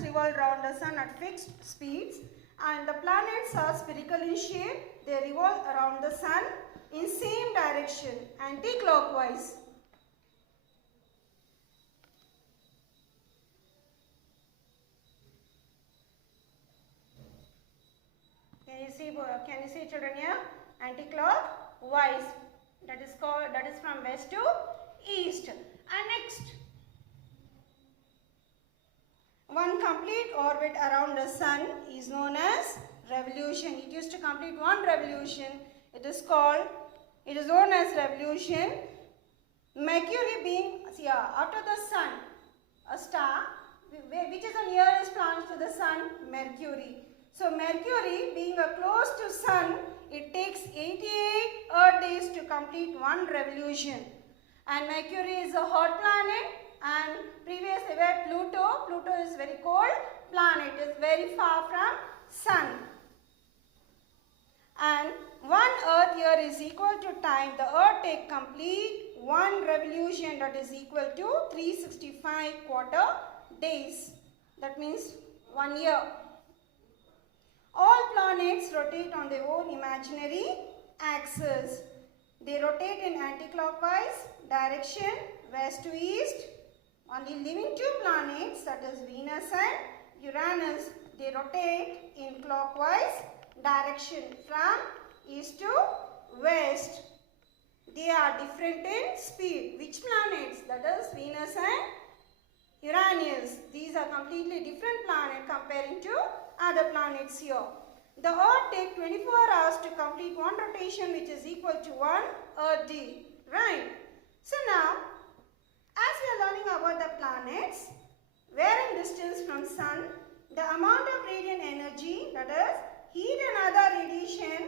planets revolve around the sun at fixed speeds, and the planets are spherical in shape. They revolve around the sun in same direction, anti-clockwise. Can you see children here? Anti-clockwise. That is from west to east. And next, one complete orbit around the sun is known as revolution. It used to complete one revolution. It is known as revolution. Mercury being, after the sun, a star, which is the nearest planet to the sun, Mercury. So Mercury being close to sun, it takes 88 Earth days to complete one revolution. And Mercury is a hot planet, and previously where Pluto is very cold planet, is very far from sun. And one Earth year is equal to time. The Earth take complete one revolution, that is equal to 365 quarter days. That means 1 year. All planets rotate on their own imaginary axis. They rotate in anti-clockwise direction, west to east. Only living two planets, that is Venus and Uranus, they rotate in clockwise direction from east to west. They are different in speed. Which planets? That is Venus and Uranus. These are completely different planets comparing to other planets here. The Earth takes 24 hours to complete one rotation, which is equal to 1 Earth day. Right? So now, as we are learning about the planets, varying distance from sun, the amount of radiant energy, that is heat and other radiation,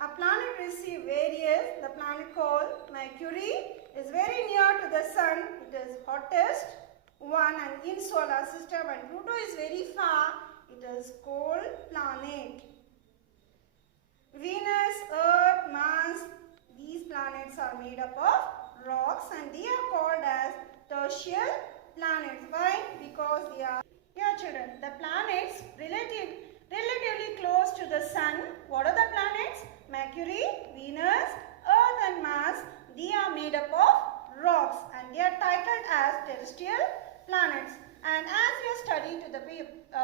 a planet receives varies. The planet called Mercury is very near to the sun. It is hottest one and in solar system, and Pluto is very far. It is cold planet. Venus, Earth, Mars, these planets are made up of rocks, and they are called as terrestrial planets. Why? Because they are, here children, the planets relatively close to the sun. What are the planets? Mercury, Venus, Earth and Mars. They are made up of rocks, and they are titled as terrestrial planets. And as we have studied to the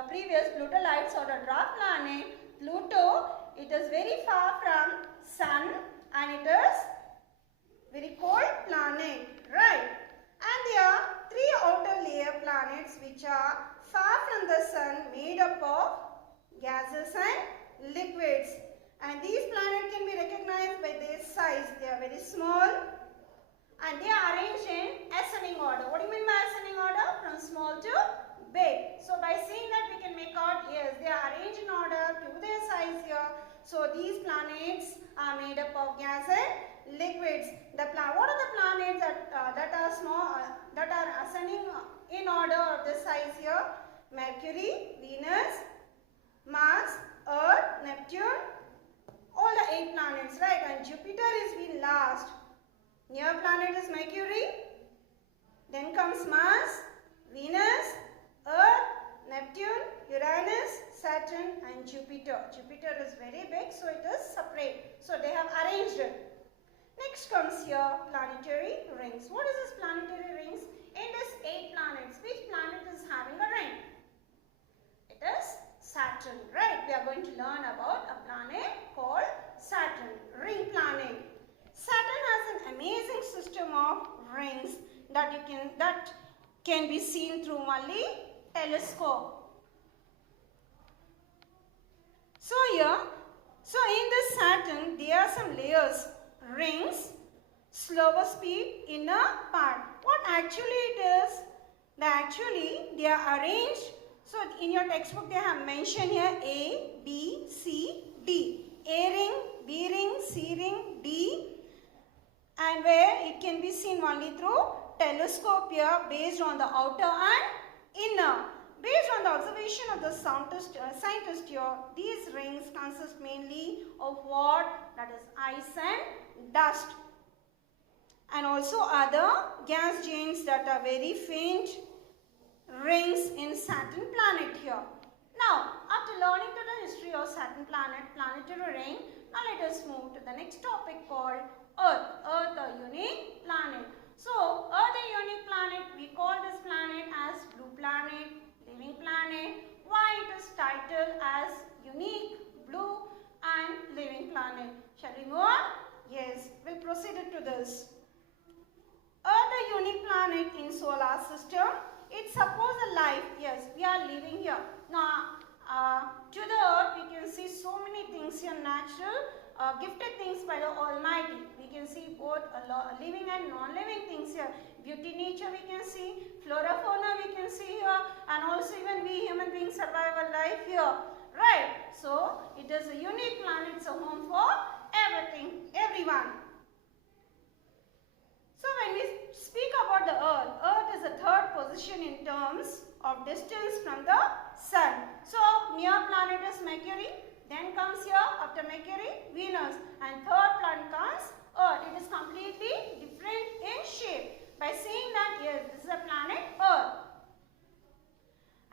previous Plutolites or the dwarf planet, Pluto, it is very far from sun and it is very cold planet, right? And there are three outer layer planets which are far from the sun, made up of gases and liquids. And these planets can be recognized by their size. They are very small, and they are arranged in ascending order. What do you mean by ascending order? From small to big. So by seeing that, we can make out, yes, they are arranged in order to their size here. So these planets are made up of gas and liquids. What are the planets that are small, that are ascending in order of the size here? Mercury, Venus, Mars, Earth, Neptune, all the 8 planets, right? And Jupiter is the last. Near planet is Mercury, then comes Mars, Venus, Earth, Neptune, Uranus, Saturn and Jupiter. Jupiter is very big, so it is separate. So they have arranged it. Next comes here planetary rings. What is this planetary rings? In this 8 planets, which planet is having a ring? It is Saturn, right? We are going to learn about a planet called Saturn, ring planet. Saturn has an amazing system of rings that can be seen through only telescope. So here, in this Saturn, there are some layers, rings, slower speed, inner part. What actually it is? They are arranged. So in your textbook, they have mentioned here A, B, C, D. A ring, B ring, C ring, D. And where it can be seen only through telescope here, based on the outer and inner. Based on the observation of the scientist here, these rings consist mainly of what? That is ice and dust. And also other gas giants that are very faint rings in Saturn planet. here. Now, after learning to the history of Saturn planet, planetary ring, now let us move to the next topic called Earth. Earth, a unique planet. So, Earth, a unique planet, we call this planet as blue planet, living planet. Why it is titled as unique, blue and living planet? Shall we move on? Yes, we'll proceed to this. Earth, a unique planet in solar system. It supposes a life. Yes, we are living here. Now, to the earth, we can see so many things here, natural, gifted things by the Almighty. We can see both living and non-living things here. Beauty, nature we can see, flora, fauna we can see here, and also even we human beings survive a life here. Right? So, it is a unique planet. It's a home for everything, everyone. So, when we speak about the Earth, Earth is the third position in terms of distance from the Sun. So, near planet is Mercury, then comes here after Mercury, Venus, and third planet comes Earth. It is completely different in shape. By saying that, yes, this is a planet Earth.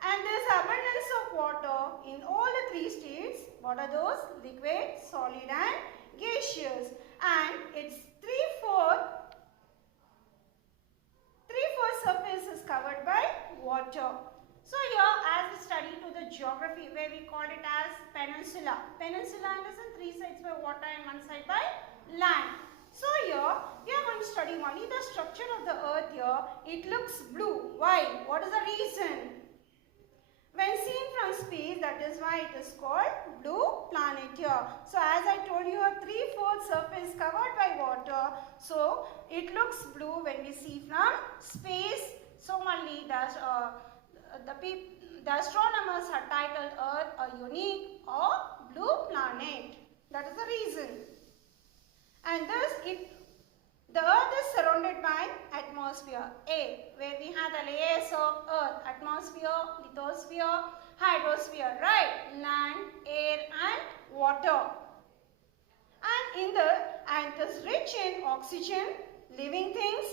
And there is abundance of water in all the three states. What are those? Liquid, solid and gaseous. And its three-fourth surface is covered by water. So here, as we study to the geography, where we call it as peninsula. Peninsula is in three sides by water and one side by land. So here, we are going to study only the structure of the earth here. It looks blue. Why? What is the reason? When seen from space, that is why it is called blue planet here. So as I told you, a 3/4 surface covered by water. So it looks blue when we see from space. So only the astronomers have titled Earth a unique or blue planet. That is the reason. And thus the Earth is surrounded by atmosphere, A, where we have the layers of Earth, atmosphere, lithosphere, hydrosphere, right? Land, air and water. And it is rich in oxygen, living things.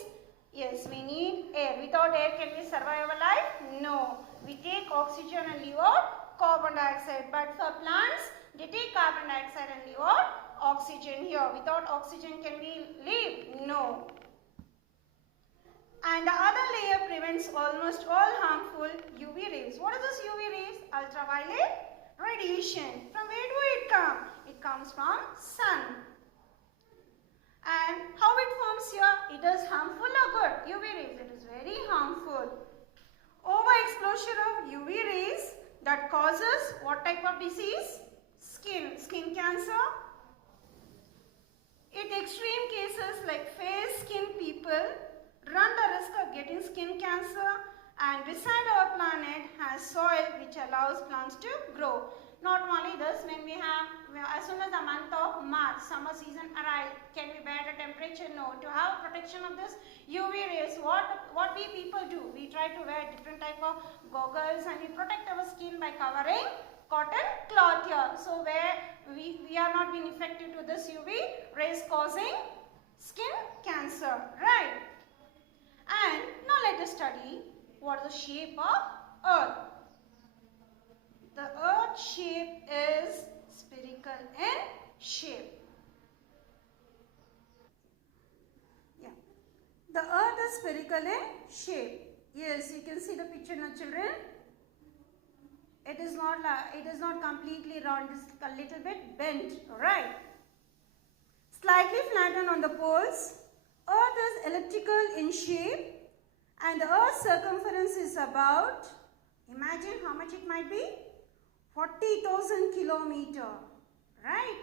Yes, we need air. Without air, can we survive our life? No. We take oxygen and leave out carbon dioxide. But for plants, they take carbon dioxide and leave out oxygen here. Without oxygen, can we live? No. And the other layer prevents almost all harmful UV rays. What is this UV rays? Ultraviolet radiation. From where do it come? It comes from sun. And how it forms here? It is harmful or good? UV rays, it is very harmful. Overexposure of UV rays that causes what type of disease? Skin cancer. In extreme cases like fair skinned people run the risk of getting skin cancer, and beside our planet has soil which allows plants to grow. Not only this, when we have, as soon as the month of March, summer season arrives, can we bear the temperature? No. To have protection of this UV rays, what we people do? We try to wear different type of goggles and we protect our skin by covering cotton cloth here. So where we are not being affected to this UV rays causing skin cancer, right? And now let us study what is the shape of Earth. The Earth shape is spherical in shape. Yeah. The Earth is spherical in shape. Yes, you can see the picture now, children. It is not completely round, it is a little bit bent, right? Slightly flattened on the poles. Earth is elliptical in shape and the Earth's circumference is about, imagine how much it might be? 40,000 kilometer, right?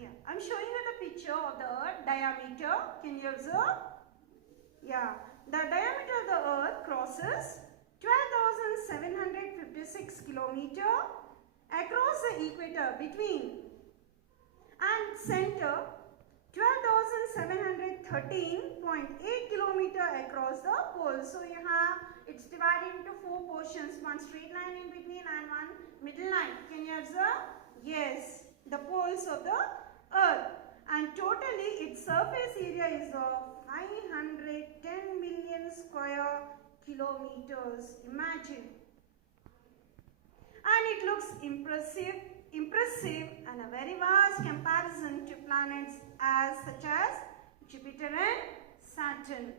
Yeah, I'm showing you the picture of the Earth diameter. Can you observe? Yeah, the diameter of the Earth crosses 12,756 kilometer across the equator between and center 12,713.8 kilometer across the pole. So you have, it's divided into 4 portions, one straight line in between and one middle line. Can you observe? Yes, the poles of the Earth. And totally its surface area is of 510 million square kilometers. Imagine. And it looks impressive and a very vast comparison to planets such as Jupiter and Saturn.